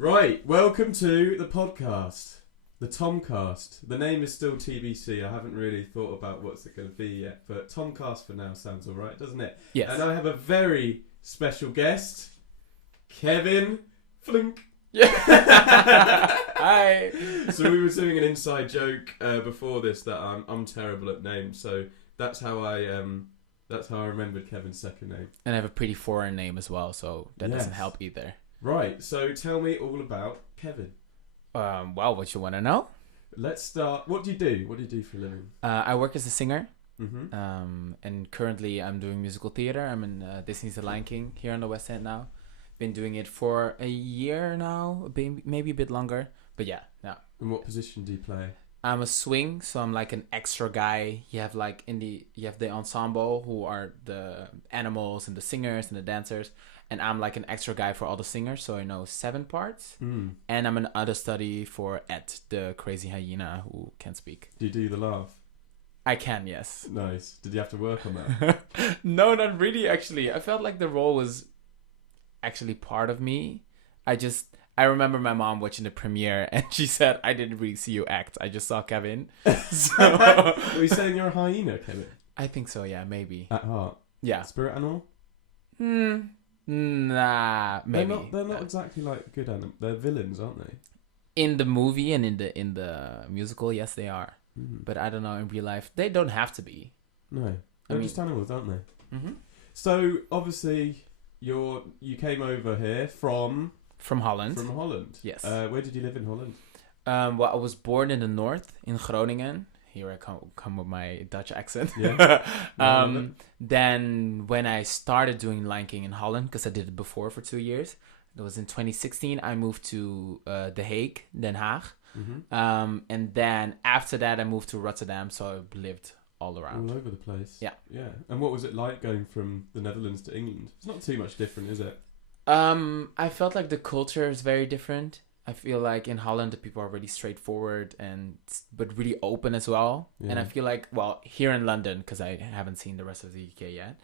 Right, welcome to the podcast, the TomCast. The name is still TBC. I haven't really thought about what's it going to be yet, but TomCast for now sounds all right, doesn't it? Yes. And I have a very special guest, Kevin Fullinck. Yeah. Hi. So we were doing an inside joke before this that I'm terrible at names, so that's how I remembered Kevin's second name. And I have a pretty foreign name as well, so that doesn't help either. Right, so tell me all about Kevin. Well, what you want to know? Let's start. What do you do? What do you do for a living? I work as a singer. Mm-hmm. And currently I'm doing musical theater. I'm in Disney's The Lion King here on the West End now. Been doing it for a year now, maybe a bit longer. But yeah. And what position do you play? I'm a swing, so I'm like an extra guy. You have the ensemble who are the animals and the singers and the dancers. And I'm like an extra guy for all the singers, so I know 7 parts. Mm. And I'm an understudy for Ed, the crazy hyena who can't speak. Do you do the laugh? I can, yes. Nice. Did you have to work on that? No, not really, actually. I felt like the role was actually part of me. I remember my mom watching the premiere, and she said, I didn't really see you act. I just saw Kevin. So Were you saying you're a hyena, Kevin? I think so, yeah, maybe. At heart? Yeah. Spirit animal? Nah, maybe. They're not exactly like good animals. They're villains, aren't they? In the movie and in the musical, yes, they are. Mm. But I don't know, in real life, they don't have to be. No. They're just animals, aren't they? Mm-hmm. So, obviously, you came over here from Holland. From Holland. Yes. Where did you live in Holland? Well, I was born in the north, in Groningen. Here I come with my Dutch accent. Yeah. Then when I started doing Lion King in Holland, because I did it before for 2 years, it was in 2016, I moved to The Hague, Den Haag. Mm-hmm. And then after that, I moved to Rotterdam, so I lived all around. All over the place. Yeah. Yeah. And what was it like going from the Netherlands to England? It's not too much different, is it? I felt like the culture is very different. I feel like in Holland, the people are really straightforward but really open as well. Yeah. And I feel like, well, here in London, because I haven't seen the rest of the UK yet,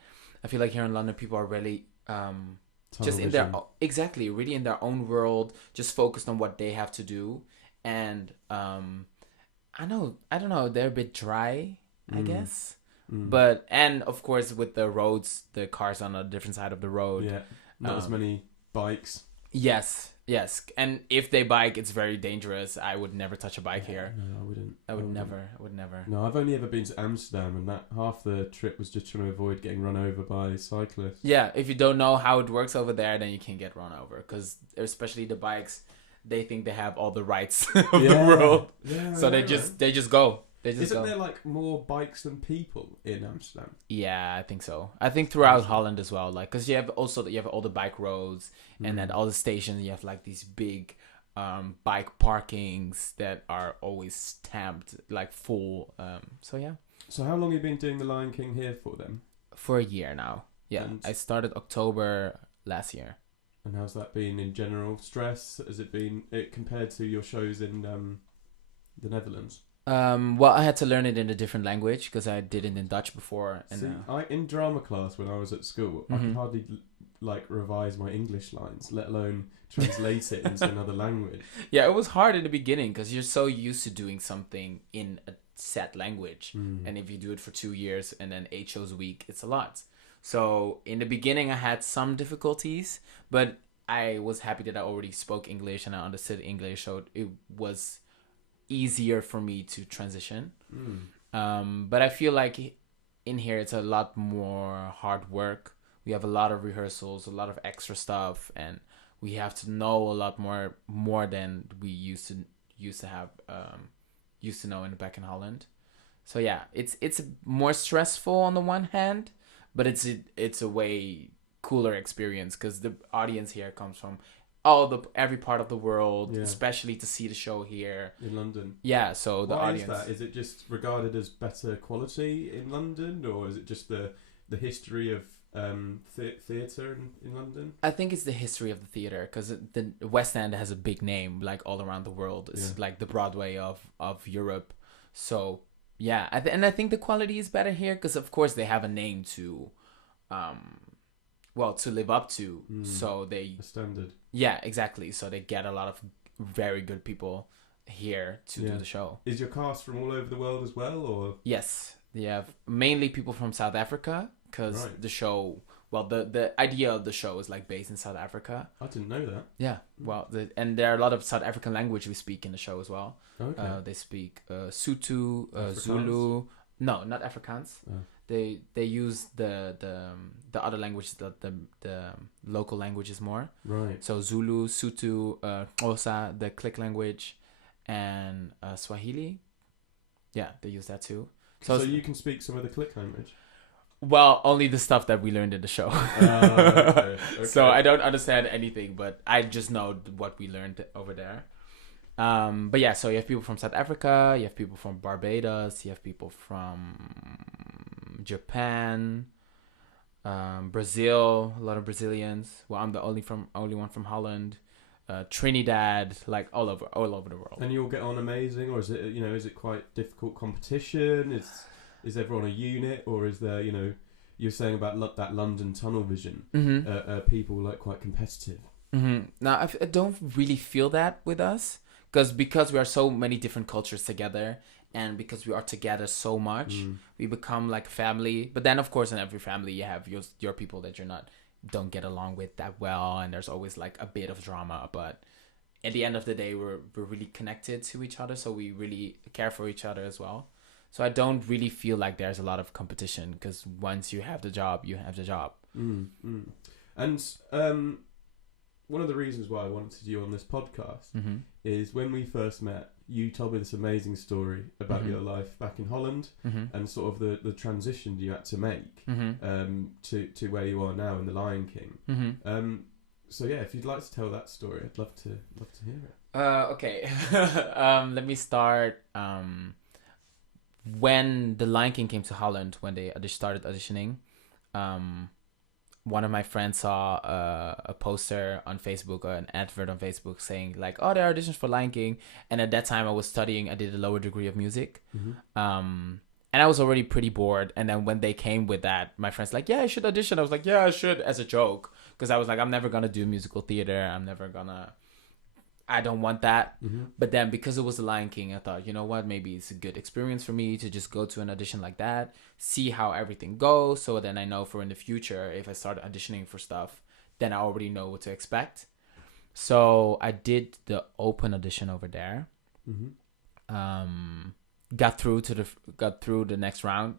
I feel like here in London, people are really just in really in their own world, just focused on what they have to do. And I don't know, they're a bit dry, I guess. Mm. But, and of course, with the roads, the cars on a different side of the road. Yeah. Not as many bikes. Yes. And if they bike, it's very dangerous. I would never touch a bike here. No, I wouldn't. I would never. No, I've only ever been to Amsterdam, and that half the trip was just trying to avoid getting run over by cyclists. Yeah, if you don't know how it works over there, then you can get run over. Because especially the bikes, they think they have all the rights of the world. Yeah, so they just go. Isn't there like more bikes than people in Amsterdam? Yeah, I think so. I think throughout Holland as well, like, because you have all the bike roads, and at all the stations you have like these big bike parkings that are always stamped like full. So yeah. So how long have you been doing The Lion King here for then? For a year now. Yeah, I started October last year. And how's that been in general? Stress? Has it been compared to your shows in the Netherlands? Well, I had to learn it in a different language because I did it in Dutch before. And See, in drama class when I was at school, I could hardly revise my English lines, let alone translate it into another language. Yeah, it was hard in the beginning because you're so used to doing something in a set language, and if you do it for 2 years and then 8 shows a week, it's a lot. So in the beginning, I had some difficulties, but I was happy that I already spoke English and I understood English, so it was easier for me to transition. But I feel like in here it's a lot more hard work. We have a lot of rehearsals, a lot of extra stuff, and we have to know a lot more than we used to have used to know back in Holland. So yeah, it's more stressful on the one hand, but it's a way cooler experience because the audience here comes from every part of the world, especially to see the show here in London. Yeah, so the audience. Why is that? Is it just regarded as better quality in London, or is it just the history of theatre in London? I think it's the history of the theatre because the West End has a big name like all around the world. It's like the Broadway of Europe. So yeah, and I think the quality is better here because of course they have a name to to live up to. So A standard. Yeah, exactly. So they get a lot of very good people here to do the show. Is your cast from all over the world as well, or? Yes, they have mainly people from South Africa because the show. Well, the idea of the show is like based in South Africa. I didn't know that. Yeah, well, and there are a lot of South African language we speak in the show as well. Okay. They speak Sotho, Zulu. No, not Afrikaans. Oh. They use the other languages, the local languages more. Right. So Zulu, Sotho, Xhosa, the click language, and Swahili. Yeah, they use that too. So you can speak some of the click language? Well, only the stuff that we learned in the show. Okay. So I don't understand anything, but I just know what we learned over there. But yeah, so you have people from South Africa, you have people from Barbados, you have people from Japan, Brazil, a lot of Brazilians. Well, I'm the only one from Holland. Trinidad, like all over the world. And you'll get on amazing, or is it quite difficult competition? Is everyone a unit, or is there, you're saying about that London tunnel vision? Are people like quite competitive? Now, I don't really feel that with us, because we are so many different cultures together, and because we are together so much, we become like family. But then, of course, in every family, you have your people that don't get along with that well, and there's always like a bit of drama. But at the end of the day, we're really connected to each other, so we really care for each other as well. So I don't really feel like there's a lot of competition, because once you have the job, you have the job. And one of the reasons why I wanted you on this podcast is when we first met, you told me this amazing story about your life back in Holland and sort of the transition you had to make to where you are now in The Lion King. So yeah, if you'd like to tell that story, I'd love to hear it. Okay. Let me start. When The Lion King came to Holland, when they started auditioning, one of my friends saw a poster on Facebook, or an advert on Facebook, saying like, "Oh, there are auditions for Lion King." And at that time, I was studying. I did a lower degree of music, and I was already pretty bored. And then when they came with that, my friend's like, "Yeah, I should audition." I was like, "Yeah, I should," as a joke, because I was like, "I'm never gonna do musical theater. I don't want that." But then, because it was The Lion King, I thought, you know what, maybe it's a good experience for me to just go to an audition like that, see how everything goes, so then I know for in the future, if I start auditioning for stuff, then I already know what to expect. So I did the open audition over there. Got through the next round.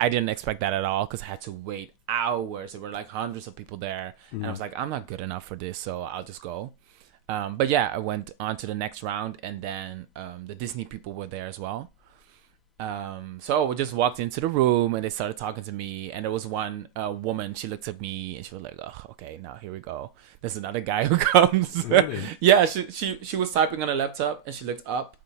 I didn't expect that at all, because I had to wait hours. There were like hundreds of people there, and I was like, I'm not good enough for this, so I'll just go. But yeah, I went on to the next round, and then the Disney people were there as well. So we just walked into the room, and they started talking to me, and there was one woman. She looked at me, and she was like, "Oh, okay, now here we go. There's another guy who comes." Really? Yeah, she was typing on a laptop, and she looked up,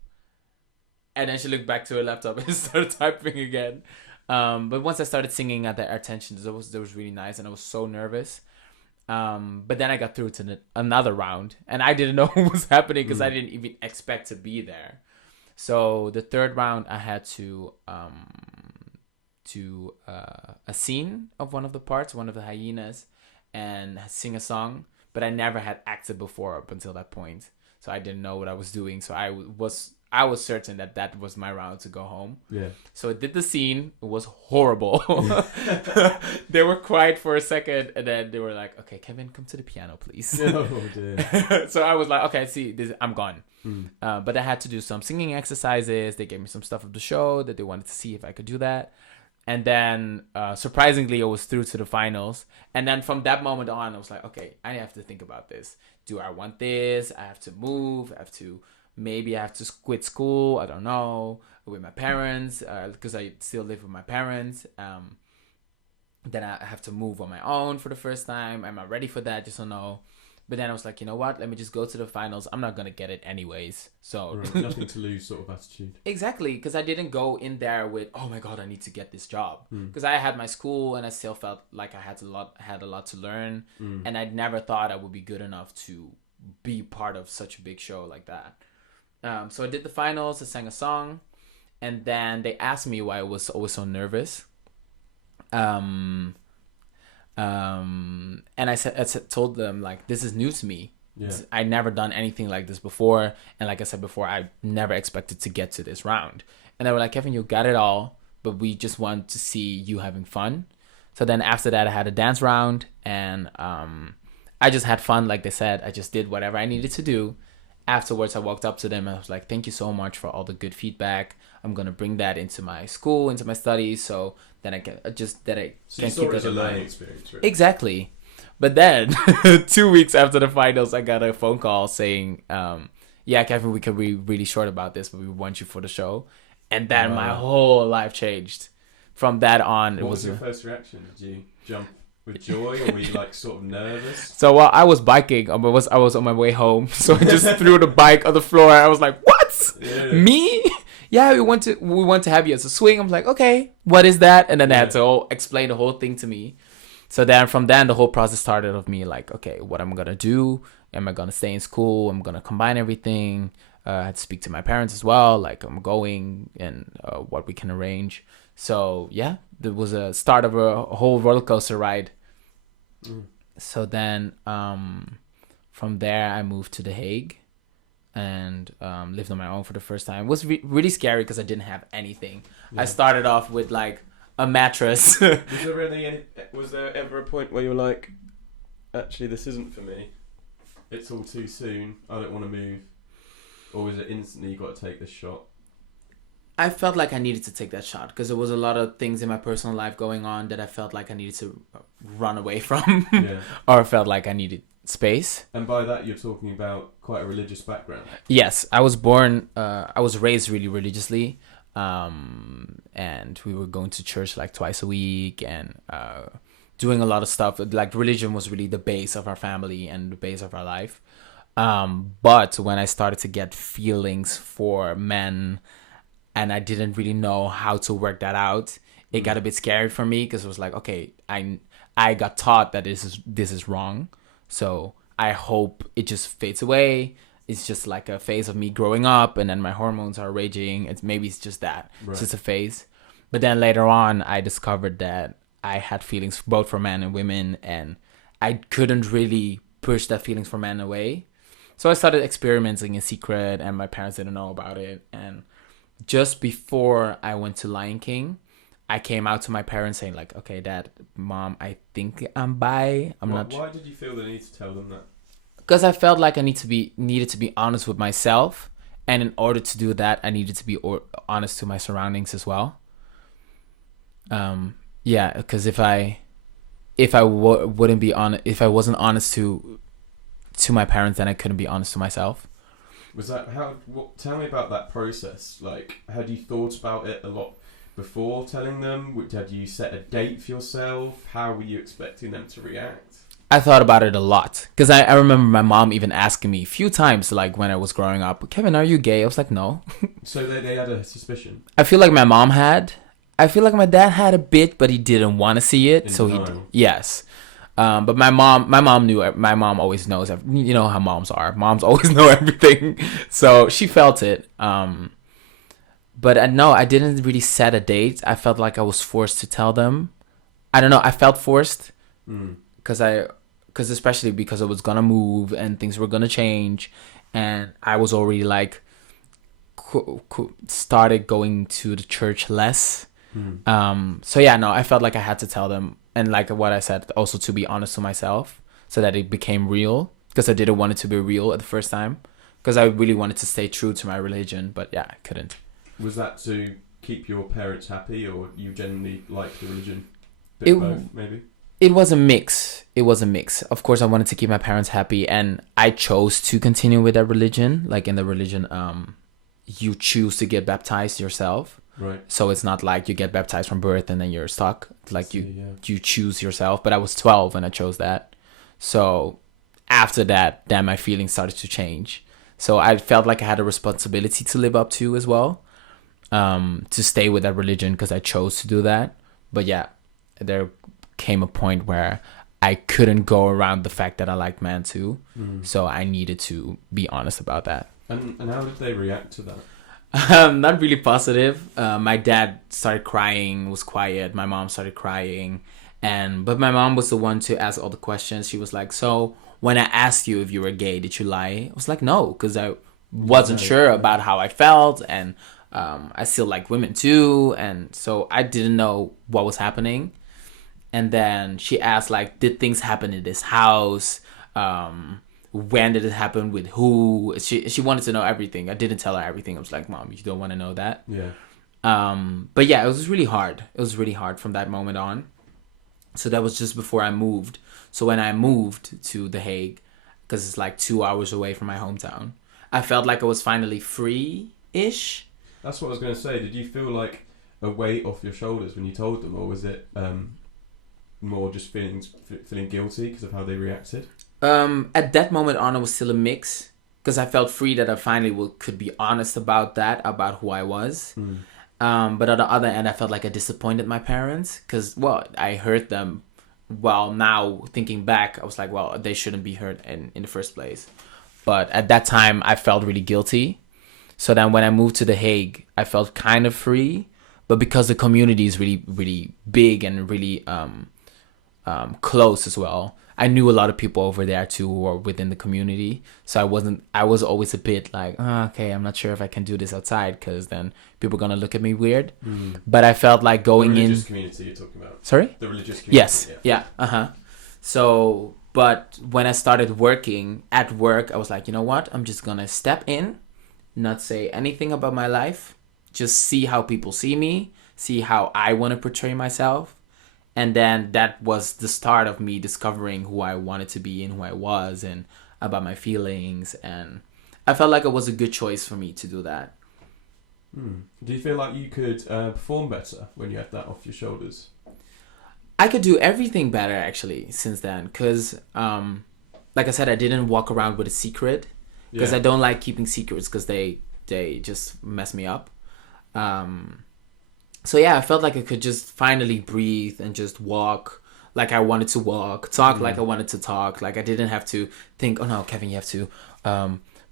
and then she looked back to her laptop and started typing again. But once I started singing at their attention, that was really nice, and I was so nervous. But then I got through to another round, and I didn't know what was happening, because I didn't even expect to be there. So the third round, I had to a scene of one of the parts, one of the hyenas, and sing a song. But I never had acted before up until that point, so I didn't know what I was doing. So I was certain that was my round to go home. Yeah. So I did the scene. It was horrible. They were quiet for a second, and then they were like, "Okay, Kevin, come to the piano, please." Oh dear. So I was like, "Okay, see, I'm gone." But I had to do some singing exercises. They gave me some stuff of the show that they wanted to see if I could do that. And then, surprisingly, I was through to the finals. And then from that moment on, I was like, okay, I have to think about this. Do I want this? I have to move. Maybe I have to quit school. I don't know. With my parents, because I still live with my parents. Then I have to move on my own for the first time. Am I ready for that? Just don't know. But then I was like, you know what? Let me just go to the finals. I'm not going to get it anyways. So right, nothing to lose sort of attitude. Exactly. Because I didn't go in there with, oh my God, I need to get this job. Because I had my school, and I still felt like I had a lot to learn. And I never thought I would be good enough to be part of such a big show like that. So I did the finals. I sang a song. And then they asked me why I was always so nervous. And told them like, this is new to me. Yeah. I never done anything like this before, and like I said before, I never expected to get to this round. And they were like, Kevin, you got it all, but we just want to see you having fun. So then after that, I had a dance round, and I just had fun. Like they said, I just did whatever I needed to do. Afterwards, I walked up to them and I was like, thank you so much for all the good feedback. I'm going to bring that into my school, into my studies, so then I can just that I so can you saw keep it as that a in learning mind. experience, right? Exactly. But then 2 weeks after the finals, I got a phone call saying, yeah, Kevin, we could be really short about this, but we want you for the show. And then my whole life changed. From that on, what was your first reaction? Did you jump with joy, or were you like sort of nervous? So while I was biking, I was on my way home, so I just threw the bike on the floor. I was like, "What? Yeah. Me? Yeah, we want to have you as a swing." I'm like, "Okay, what is that?" And then they had to explain the whole thing to me. So then from then, the whole process started of me like, okay, what I'm gonna do? Am I gonna stay in school? I'm gonna combine everything. I had to speak to my parents as well, like I'm going and what we can arrange. So yeah, there was a start of a whole roller coaster ride. So then from there I moved to The Hague and lived on my own for the first time. It was really scary because I didn't have anything. I started off with like a mattress. Was there ever a point where you were like, actually this isn't for me, it's all too soon, I don't want to move? Or was it instantly you got to take this shot? I felt like I needed to take that shot because there was a lot of things in my personal life going on that I felt like I needed to run away from. Or felt like I needed space. And by that you're talking about quite a religious background. Yes, I was raised really religiously, and we were going to church like twice a week and doing a lot of stuff. Like religion was really the base of our family and the base of our life. But when I started to get feelings for men and I didn't really know how to work that out, it got a bit scary for me because it was like, okay, I got taught that this is wrong. So I hope it just fades away. It's just like a phase of me growing up and then my hormones are raging. Maybe it's just that. Right. It's just a phase. But then later on, I discovered that I had feelings both for men and women, and I couldn't really push that feelings for men away. So I started experimenting in secret and my parents didn't know about it. And just before I went to Lion King, I came out to my parents saying like, okay, Dad, Mom, I think I'm bi. Why did you feel the need to tell them that? Because I felt like I needed to be honest with myself. And in order to do that, I needed to be honest to my surroundings as well. Yeah, because if I wouldn't be honest, if I wasn't honest to my parents, then I couldn't be honest to myself. Was that tell me about that process. Like, had you thought about it a lot before telling them? Had you set a date for yourself? How were you expecting them to react? I thought about it a lot because I remember my mom even asking me a few times, like when I was growing up, Kevin, are you gay? I was like, no. So they had a suspicion. I feel like my mom had. I feel like my dad had a bit, but he didn't want to see it. Yes. But my mom knew. My mom always knows. You know how moms are. Moms always know everything. So she felt it. But no, I didn't really set a date. I felt like I was forced to tell them. I don't know. I felt forced because especially because I was gonna move and things were gonna change, and I was already like started going to the church less. So yeah, no, I felt like I had to tell them. And like what I said, also to be honest to myself so that it became real, because I didn't want it to be real at the first time, because I really wanted to stay true to my religion, but yeah, I couldn't. Was that to keep your parents happy, or you genuinely liked the religion? Both, maybe? It was a mix. Of course, I wanted to keep my parents happy, and I chose to continue with that religion. Like in the religion, you choose to get baptized yourself. Right. So it's not like you get baptized from birth and then you're stuck. Like you choose yourself. But I was 12 when I chose that. So after that, then my feelings started to change. So I felt like I had a responsibility to live up to as well, to stay with that religion because I chose to do that. But yeah, there came a point where I couldn't go around the fact that I liked men too. So I needed to be honest about that. And how did they react to that? Not really positive. My dad started crying, was quiet. My mom started crying. But my mom was the one to ask all the questions. She was like, so when I asked you if you were gay, did you lie? I was like, no, because I wasn't sure about how I felt, and I still like women too, and so I didn't know what was happening. And then she asked, like, did things happen in this house? When did it happen? With who? She wanted to know everything. I didn't tell her everything. I was like, Mom, you don't want to know that? Yeah. But yeah, it was really hard. It was really hard from that moment on. So that was just before I moved. So when I moved to The Hague, because it's like 2 hours away from my hometown, I felt like I was finally free-ish. That's what I was going to say. Did you feel like a weight off your shoulders when you told them, or was it more just feeling guilty because of how they reacted? At that moment on, it was still a mix, because I felt free that I finally could be honest about that, about who I was. But on the other end, I felt like I disappointed my parents, because, well, I hurt them. Well, now thinking back, I was like, well, they shouldn't be hurt in the first place. But at that time, I felt really guilty. So then when I moved to The Hague, I felt kind of free. But because the community is really, really big and really close as well, I knew a lot of people over there too who were within the community. So I was always a bit like, oh, okay, I'm not sure if I can do this outside, because then people are going to look at me weird. But I felt like going in... The religious community you're talking about. Sorry? The religious community. Yes. Yeah. So, but when I started working at work, I was like, you know what? I'm just going to step in, not say anything about my life, just see how people see me, see how I want to portray myself. And then that was the start of me discovering who I wanted to be and who I was, and about my feelings. And I felt like it was a good choice for me to do that. Do you feel like you could perform better when you had that off your shoulders? I could do everything better, actually, since then. Because, like I said, I didn't walk around with a secret. Because I don't like keeping secrets, because they just mess me up. So yeah, I felt like I could just finally breathe and just walk like I wanted to walk, talk like I wanted to talk. Like I didn't have to think, oh no, Kevin, you have to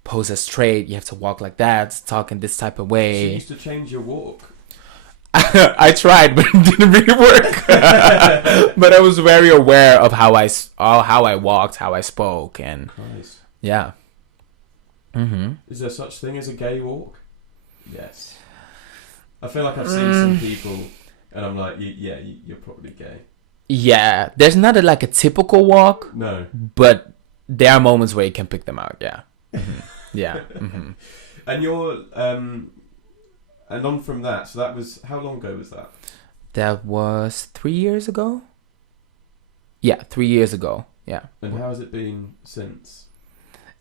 pose as straight, you have to walk like that, talk in this type of way. So you used to change your walk. I tried, but it didn't really work. But I was very aware of how I walked, how I spoke, and Christ. Yeah. Is there such thing as a gay walk? Yes. I feel like I've seen some people, and I'm like, you're probably gay. Yeah, there's not a typical walk. No. But there are moments where you can pick them out. Yeah. Yeah. And you're, and on from that, so that was, how long ago was that? That was 3 years ago. Yeah, 3 years ago. Yeah. And how has it been since?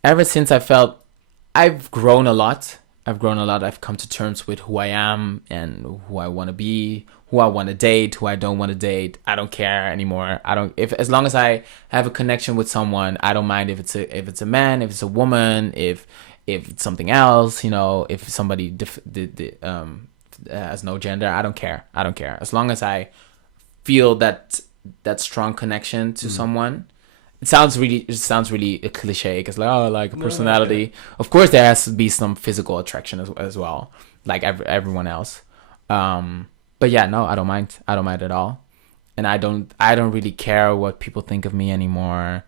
Ever since, I've grown a lot. I've come to terms with who I am and who I want to be, who I want to date, who I don't want to date. I don't care anymore. As long as I have a connection with someone, I don't mind if it's a man, if it's a woman, if it's something else, if somebody has no gender. I don't care. As long as I feel that strong connection to someone. It sounds really a cliche, because like a personality. No. Of course, there has to be some physical attraction as well, like everyone else. But yeah, no, I don't mind. I don't mind at all, and I don't really care what people think of me anymore.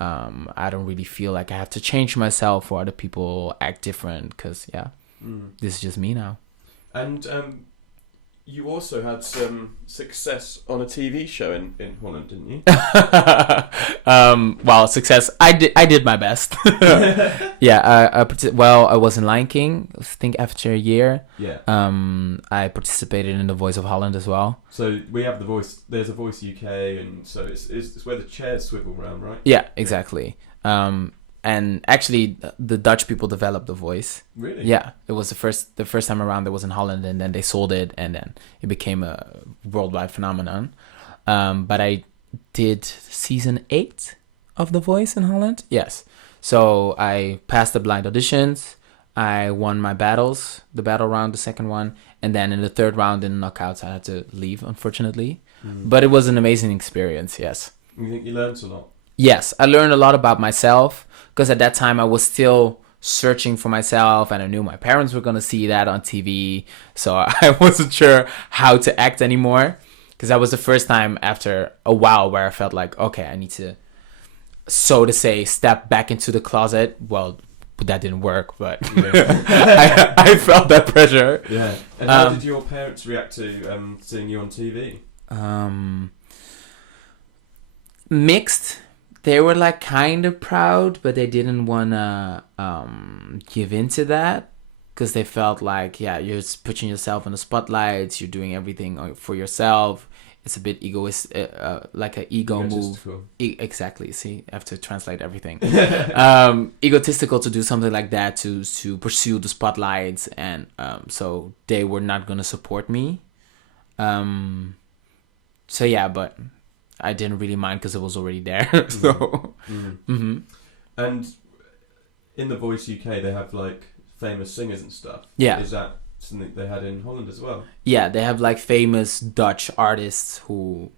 I don't really feel like I have to change myself for other people act different, because this is just me now. And you also had some success on a TV show in Holland, didn't you? Well, success. I did my best. Yeah. I was in Lion King. I think after a year. Yeah. I participated in The Voice of Holland as well. So we have The Voice. There's a Voice UK, and so it's where the chairs swivel around, right? Yeah, exactly. And actually, the Dutch people developed The Voice. Really? Yeah, it was the first time around. It was in Holland, and then they sold it, and then it became a worldwide phenomenon. But I did season 8 of The Voice in Holland. Yes. So I passed the blind auditions. I won my battles, the battle round, the second one, and then in the third round in the knockouts, I had to leave, unfortunately. But it was an amazing experience. Yes. You think you learned a lot? Yes, I learned a lot about myself, because at that time I was still searching for myself, and I knew my parents were going to see that on TV, so I wasn't sure how to act anymore. because that was the first time after a while where I felt like, okay, I need to, so to say, step back into the closet. Well, that didn't work, but I felt that pressure. Yeah. And how did your parents react to seeing you on TV? Mixed. They were like kind of proud, but they didn't want to give into that, because they felt like, yeah, you're just putting yourself in the spotlight, you're doing everything for yourself. It's a bit egoistic, like an ego move. Exactly. See, I have to translate everything. Egotistical to do something like that, to pursue the spotlights, and so they were not gonna support me. So yeah, but I didn't really mind because it was already there. So, and in The Voice UK, they have like famous singers and stuff. Yeah. Is that something they had in Holland as well? Yeah, they have like famous Dutch artists who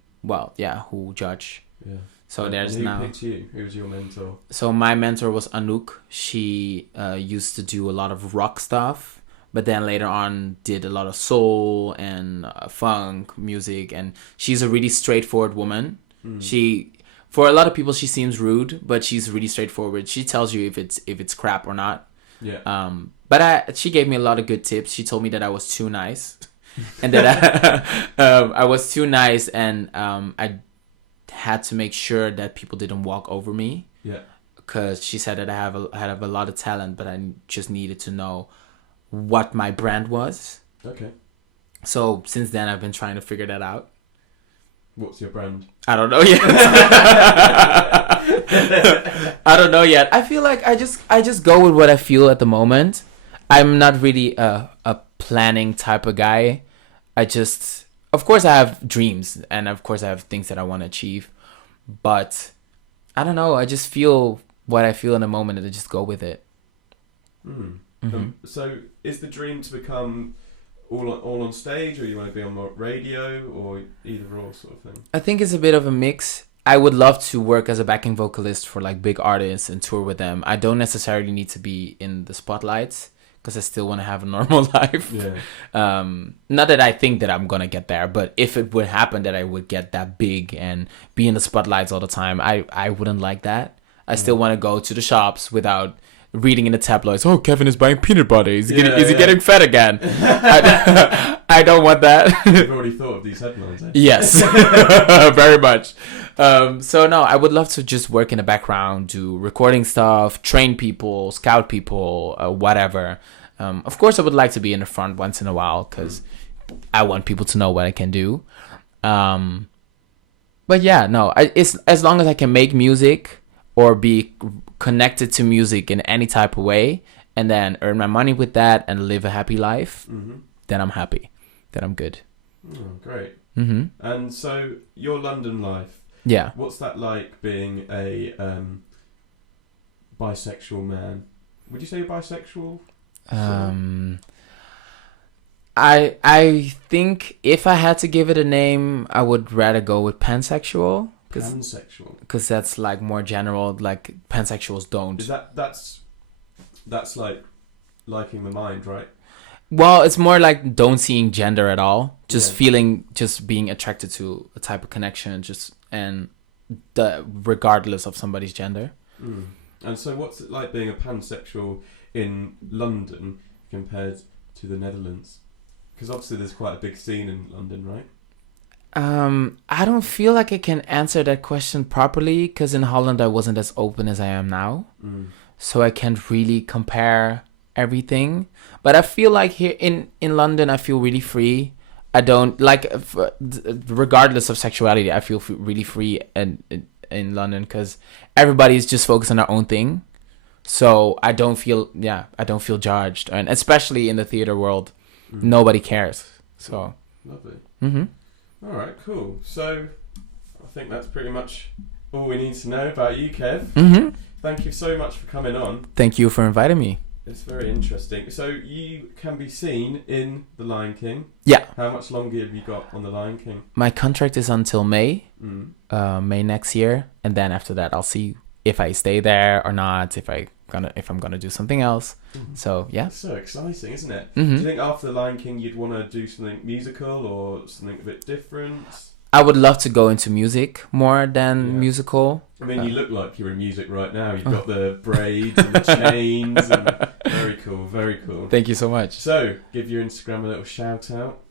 judge. Yeah. So and there's who now. picked you? Who was your mentor? So my mentor was Anouk. She used to do a lot of rock stuff, but then later on did a lot of soul and funk music, and she's a really straightforward woman. She, for a lot of people, she seems rude, but she's really straightforward. She tells you if it's crap or not. Yeah. But she gave me a lot of good tips. She told me that I was too nice, and that I was too nice, and I had to make sure that people didn't walk over me. Yeah. Because she said that I have a lot of talent, but I just needed to know what my brand was. Okay. So since then, I've been trying to figure that out. What's your brand? I don't know yet. I don't know yet. I feel like I just go with what I feel at the moment. I'm not really a planning type of guy. Of course I have dreams, and of course I have things that I want to achieve, but I don't know. I just feel what I feel in the moment, and I just go with it. So is the dream to become all on stage, or you want to be on radio, or either or sort of thing? I think it's a bit of a mix. I would love to work as a backing vocalist for like big artists and tour with them. I don't necessarily need to be in the spotlights, because I still want to have a normal life. Yeah. Not that I think that I'm gonna get there, but if it would happen that I would get that big and be in the spotlights all the time, I wouldn't like that. I still want to go to the shops without reading in the tabloids, oh, Kevin is buying peanut butter. Is he getting fat again? I don't want that. You've already thought of these headlines, eh? Yes, very much. So no, I would love to just work in the background, do recording stuff, train people, scout people, whatever. Of course, I would like to be in the front once in a while, because I want people to know what I can do. But yeah, no, it's as long as I can make music or be connected to music in any type of way, and then earn my money with that and live a happy life, then I'm happy. Then I'm good. Oh, great. And so your London life, yeah, what's that like being a bisexual man? Would you say you're bisexual? I think if I had to give it a name, I would rather go with pansexual. Pansexual, because that's like more general. Like pansexuals don't. Is that's like liking the mind, right? Well, it's more like don't seeing gender at all. Just feeling, just being attracted to a type of connection, regardless of somebody's gender. And so, what's it like being a pansexual in London compared to the Netherlands? Because obviously, there's quite a big scene in London, right? I don't feel like I can answer that question properly, because in Holland I wasn't as open as I am now. So I can't really compare everything. But I feel like here in London, I feel really free. I don't like, regardless of sexuality, I feel really free in London, because everybody is just focused on their own thing. So I don't feel judged, and especially in the theater world, nobody cares. So lovely. All right, cool. So I think that's pretty much all we need to know about you, Kev. Thank you so much for coming on. Thank you for inviting me. It's very interesting. So you can be seen in The Lion King. Yeah. How much longer have you got on The Lion King? My contract is until May, May next year, and then after that, I'll see if I stay there or not. If I'm gonna do something else. So yeah. It's so exciting, isn't it? Do you think after The Lion King you'd want to do something musical or something a bit different? I would love to go into music more than musical. I mean, you look like you're in music right now. You've got the braids and the chains. And very cool, very cool. Thank you so much. So, give your Instagram a little shout out.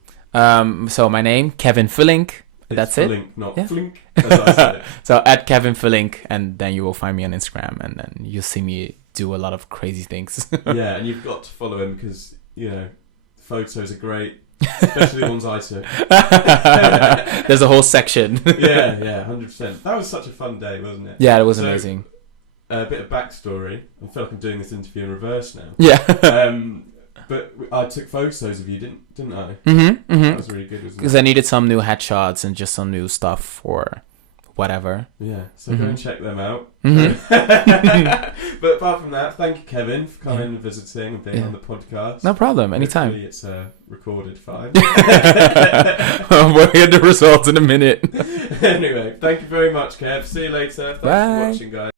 So my name, Kevin Fullinck. That's Fullinck, it. not Fullinck, as I said it. So at Kevin Fullinck, and then you will find me on Instagram, and then you'll see me do a lot of crazy things. Yeah, and you've got to follow him because, you know, photos are great. Especially the ones I took. There's a whole section. Yeah, 100%. That was such a fun day, wasn't it? Yeah, it was amazing. A bit of backstory. I feel like I'm doing this interview in reverse now. Yeah. But I took photos of you, didn't I? That was really good, wasn't it? Because I needed some new headshots and just some new stuff for whatever. Yeah, so go and check them out. But apart from that, thank you, Kevin, for coming and visiting and being on the podcast. No problem, anytime. Hopefully it's recorded fine. We'll hear the results in a minute. Anyway, thank you very much, Kev. See you later. Thanks for watching, guys.